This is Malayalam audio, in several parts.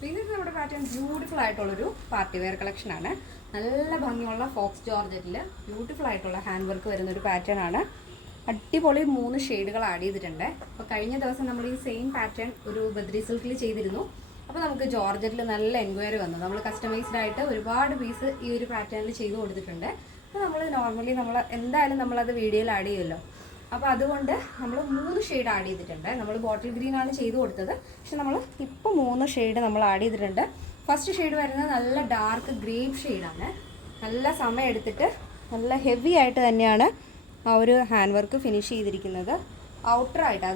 പിന്നെ ഇത് നമ്മുടെ പാറ്റേൺ ബ്യൂട്ടിഫുൾ ആയിട്ടുള്ളൊരു പാർട്ടി വെയർ കളക്ഷനാണ്. നല്ല ഭംഗിയുള്ള ഫോക്സ് ജോർജറ്റിൽ ബ്യൂട്ടിഫുൾ ആയിട്ടുള്ള ഹാൻഡ് വർക്ക് വരുന്നൊരു പാറ്റേൺ ആണ്. അടിപൊളി 3 ഷെയ്ഡുകൾ ആഡ് ചെയ്തിട്ടുണ്ട്. അപ്പോൾ കഴിഞ്ഞ ദിവസം നമ്മൾ ഈ സെയിം പാറ്റേൺ ഒരു ബദ്രി സിൽക്കിൽ ചെയ്തിരുന്നു. അപ്പോൾ നമുക്ക് ജോർജറ്റിൽ നല്ല എൻക്വയറി വന്നു. നമ്മൾ കസ്റ്റമൈസ്ഡ് ആയിട്ട് ഒരുപാട് പീസ് ഈ ഒരു പാറ്റേണിൽ ചെയ്ത് കൊടുത്തിട്ടുണ്ട്. അപ്പോൾ നമ്മൾ നോർമലി എന്തായാലും നമ്മളത് വീഡിയോയിൽ ആഡ് ചെയ്യുമല്ലോ. അപ്പോൾ അതുകൊണ്ട് നമ്മൾ 3 ഷെയ്ഡ് ആഡ് ചെയ്തിട്ടുണ്ട്. നമ്മൾ ബോട്ടിൽ ഗ്രീൻ ആണ് ചെയ്ത് കൊടുത്തത്. പക്ഷെ നമ്മൾ ഇപ്പോൾ 3 ഷെയ്ഡ് നമ്മൾ ആഡ് ചെയ്തിട്ടുണ്ട്. ഫസ്റ്റ് ഷെയ്ഡ് വരുന്നത് നല്ല ഡാർക്ക് ഗ്രേപ്പ് ഷെയ്ഡാണ്. നല്ല സമയം എടുത്തിട്ട് നല്ല ഹെവി ആയിട്ട് തന്നെയാണ് ആ ഒരു ഹാൻഡ് വർക്ക് ഫിനിഷ് ചെയ്തിരിക്കുന്നത്. ഔട്ടറായിട്ട്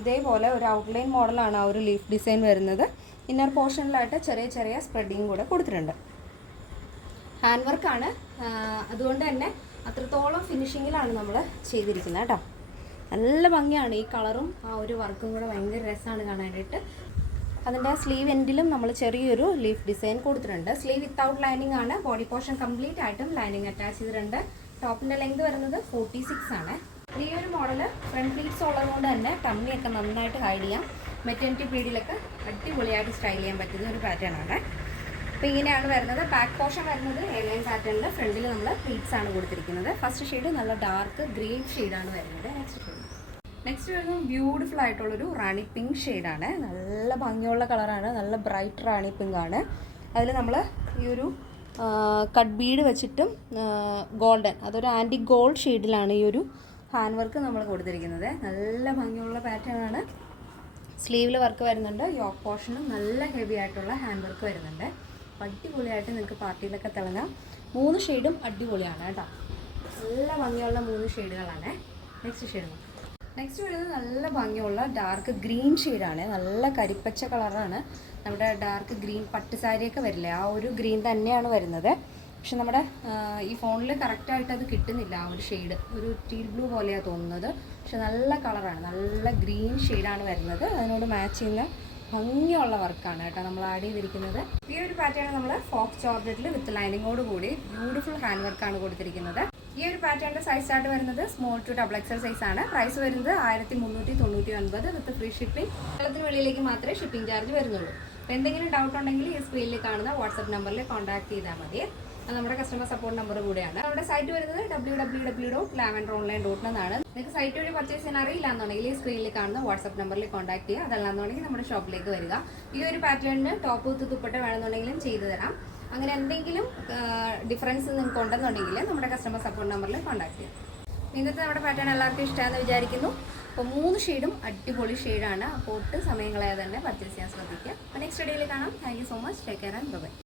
ഇതേപോലെ ഒരു ഔട്ട്ലൈൻ മോഡലാണ് ആ ഒരു ലീഫ് ഡിസൈൻ വരുന്നത്. ഇന്നർ പോർഷനിലായിട്ട് ചെറിയ ചെറിയ സ്പ്രെഡിങ് കൂടെ കൊടുത്തിട്ടുണ്ട്. ഹാൻഡ് വർക്കാണ്, അതുകൊണ്ട് തന്നെ അത്രത്തോളം ഫിനിഷിങ്ങിലാണ് നമ്മൾ ചെയ്തിരിക്കുന്നത് കേട്ടോ. നല്ല ഭംഗിയാണ്. ഈ കളറും ആ ഒരു വർക്കും കൂടെ ഭയങ്കര രസമാണ് കാണാനായിട്ട്. അതിൻ്റെ സ്ലീവ് എൻഡിലും നമ്മൾ ചെറിയൊരു ലീഫ് ഡിസൈൻ കൊടുത്തിട്ടുണ്ട്. സ്ലീവ് വിത്തൗട്ട് ലൈനിങ് ആണ്. ബോഡി പോർഷൻ കംപ്ലീറ്റ് ആയിട്ടും ലൈനിങ് അറ്റാച്ച് ചെയ്തിട്ടുണ്ട്. ടോപ്പിൻ്റെ ലെങ്ത് വരുന്നത് 46 ആണ്. ഈ ഒരു മോഡൽ ഫ്രണ്ട് പ്ലീറ്റ്സ് ഉള്ളതുകൊണ്ട് തന്നെ ടമ്മിയൊക്കെ നന്നായിട്ട് ഹൈഡ് ചെയ്യാം. മെറ്റേണിറ്റി പീരീഡിലൊക്കെ അടിപൊളിയായിട്ട് സ്റ്റൈൽ ചെയ്യാൻ പറ്റുന്ന ഒരു പാറ്റേൺ ആണ്. അപ്പോൾ ഇങ്ങനെയാണ് വരുന്നത്. ബാക്ക് പോർഷൻ വരുന്നത് എയർലൈൻ പാറ്റേണിൽ ഫ്രണ്ടിൽ നമ്മൾ പ്ലീറ്റ്സ് ആണ് കൊടുത്തിരിക്കുന്നത്. ഫസ്റ്റ് ഷെയ്ഡ് നല്ല ഡാർക്ക് ഗ്രേപ്പ് ഷെയ്ഡാണ് വരുന്നത്. നെക്സ്റ്റ് വരുന്നത് ബ്യൂട്ടിഫുൾ ആയിട്ടുള്ളൊരു റാണി പിങ്ക് ഷെയ്ഡാണ്. നല്ല ഭംഗിയുള്ള കളറാണ്. നല്ല ബ്രൈറ്റ് റാണി പിങ്ക് ആണ്. അതിൽ നമ്മൾ ഈ ഒരു കട്ട് ബീഡ് വെച്ചിട്ടും ഗോൾഡൻ, അതൊരു ആൻറ്റി ഗോൾഡ് ഷെയ്ഡിലാണ് ഈ ഒരു ഹാൻഡ് വർക്ക് നമ്മൾ കൊടുത്തിരിക്കുന്നത്. നല്ല ഭംഗിയുള്ള പാറ്റേൺ ആണ്. സ്ലീവിൽ വർക്ക് വരുന്നുണ്ട്. യോക്ക് പോർഷനും നല്ല ഹെവി ആയിട്ടുള്ള ഹാൻഡ് വർക്ക് വരുന്നുണ്ട്. അടിപൊളിയായിട്ട് നിങ്ങൾക്ക് പാർട്ടിയിലൊക്കെ തിളങ്ങാം. 3 ഷെയ്ഡും അടിപൊളിയാണ് കേട്ടോ. നല്ല ഭംഗിയുള്ള 3 ഷെയ്ഡുകളാണ്. നെക്സ്റ്റ് വരുന്നത് നല്ല ഭംഗിയുള്ള ഡാർക്ക് ഗ്രീൻ ഷെയ്ഡാണ്. നല്ല കരിപ്പച്ച കളറാണ്. നമ്മുടെ ഡാർക്ക് ഗ്രീൻ പട്ട് സാരിയൊക്കെ വരില്ലേ, ആ ഒരു ഗ്രീൻ തന്നെയാണ് വരുന്നത്. പക്ഷെ നമ്മുടെ ഈ ഫോണിൽ കറക്റ്റായിട്ട് അത് കിട്ടുന്നില്ല. ആ ഒരു ഷെയ്ഡ് ഒരു ടീൽ ബ്ലൂ പോലെയാണ് തോന്നുന്നത്. പക്ഷെ നല്ല കളറാണ്. നല്ല ഗ്രീൻ ഷെയ്ഡാണ് വരുന്നത്. അതിനോട് മാച്ച് ചെയ്യുന്ന ഭംഗിയുള്ള വർക്കാണ് കേട്ടോ നമ്മൾ ആഡ് ചെയ്തിരിക്കുന്നത്. ഈ ഒരു പാറ്റേൺ നമ്മൾ ഫോക്സ് ജോർജറ്റിൽ വിത്ത് ലൈനിങ്ങോട് കൂടി ബ്യൂട്ടിഫുൾ ഹാൻഡ് വർക്കാണ് കൊടുത്തിരിക്കുന്നത്. ഈ ഒരു പാറ്റേണിൻ്റെ സൈസ് സ്റ്റാർട്ട് വരുന്നത് സ്മോൾ ടു XXL സൈസ് ആണ്. പ്രൈസ് വരുന്നത് 1399 വിത്ത് ഫ്രീ ഷിപ്പിംഗ്. കേരളത്തിന് വെളിയിലേക്ക് മാത്രമേ ഷിപ്പിംഗ് ചാർജ് വരുന്നുള്ളൂ. അപ്പോൾ എന്തെങ്കിലും ഡൗട്ട് ഉണ്ടെങ്കിൽ ഈ സ്ക്രീനിൽ കാണുന്ന വാട്സപ്പ് നമ്പറിൽ കോൺടാക്ട് ചെയ്താൽ മതി. അത് നമ്മുടെ കസ്റ്റമർ സപ്പോർട്ട് നമ്പർ കൂടെയാണ്. നമ്മുടെ സൈറ്റ് വരുന്നത് www.lavenderonline.in എന്നാണ്. നിങ്ങൾക്ക് സൈറ്റ് വഴി പർച്ചേസ് ചെയ്യാൻ അറിയില്ല എന്നുണ്ടെങ്കിൽ ഈ സ്ക്രീനിൽ കാണുന്ന വാട്സപ്പ് നമ്പറിൽ കോൺടാക്ട് ചെയ്യുക. അതല്ലാന്നുണ്ടെങ്കിൽ നമ്മുടെ ഷോപ്പിലേക്ക് വരിക. ഈ ഒരു പാറ്റേണിന് ടോപ്പ് വിത്ത് ദുപ്പട്ട വേണമെന്നുണ്ടെങ്കിലും ചെയ്തു തരാം. അങ്ങനെ എന്തെങ്കിലും ഡിഫറൻസ് നിങ്ങൾക്ക് ഉണ്ടെന്നുണ്ടെങ്കിൽ നമ്മുടെ കസ്റ്റമർ സപ്പോർട്ട് നമ്പറിൽ കോൺടാക്ട് ചെയ്യാം. ഇന്നത്തെ നമ്മുടെ പാറ്റേൺ എല്ലാവർക്കും ഇഷ്ടമാണെന്ന് വിചാരിക്കുന്നു. അപ്പോൾ 3 ഷെയ്ഡും അടിപൊളി ഷെയ്ഡാണ്. അപ്പോൾ ഒട്ടും സമയം കളയാതെ തന്നെ പർച്ചേസ് ചെയ്യാൻ ശ്രദ്ധിക്കുക. അപ്പോൾ നെക്സ്റ്റ് വീഡിയോയിൽ കാണാം. Thank you so much. Take care and by.